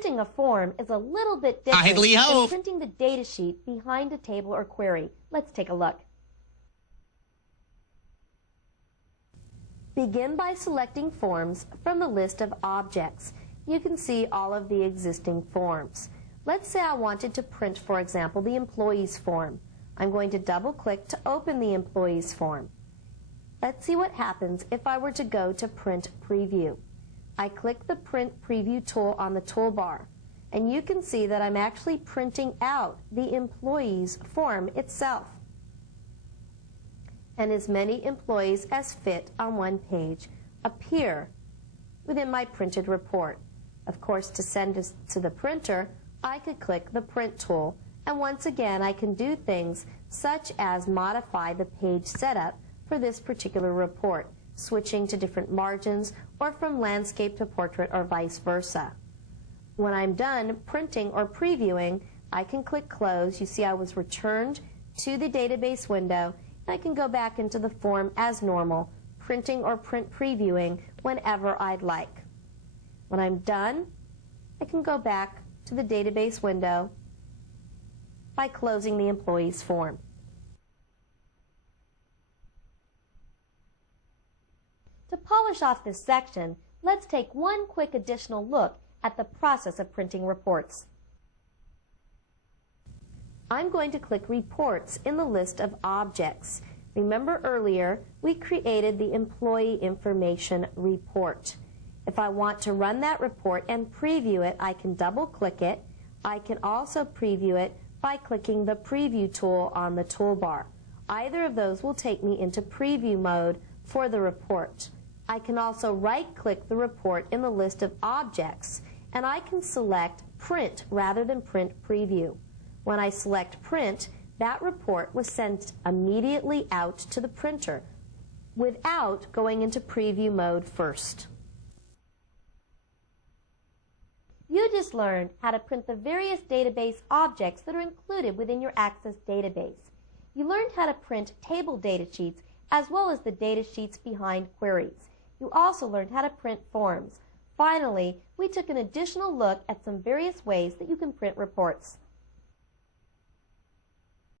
Printing a form is a little bit different than printing the data sheet behind a table or query. Let's take a look. Begin by selecting Forms from the list of objects. You can see all of the existing forms. Let's say I wanted to print, for example, the Employees form. I'm going to double-click to open the Employees form. Let's see what happens if I were to go to Print Preview. I click the Print Preview tool on the toolbar, and you can see that I'm actually printing out the Employees form itself. And as many employees as fit on one page appear within my printed report. Of course, to send this to the printer, I could click the Print tool, and once again I can do things such as modify the page setup for this particular report, switching to different margins or from landscape to portrait or vice versa. When I'm done printing or previewing, I can click Close. You see I was returned to the database window. I can go back into the form as normal, printing or print previewing whenever I'd like. When I'm done, I can go back to the database window by closing the Employees form. To polish off this section, let's take one quick additional look at the process of printing reports. I'm going to click Reports in the list of objects. Remember earlier, we created the Employee Information Report. If I want to run that report and preview it, I can double-click it. I can also preview it by clicking the Preview tool on the toolbar. Either of those will take me into preview mode for the report. I can also right-click the report in the list of objects, and I can select Print rather than Print Preview. When I select Print, that report was sent immediately out to the printer without going into preview mode first. You just learned how to print the various database objects that are included within your Access database. You learned how to print table data sheets as well as the data sheets behind queries. You also learned how to print forms. Finally, we took an additional look at some various ways that you can print reports.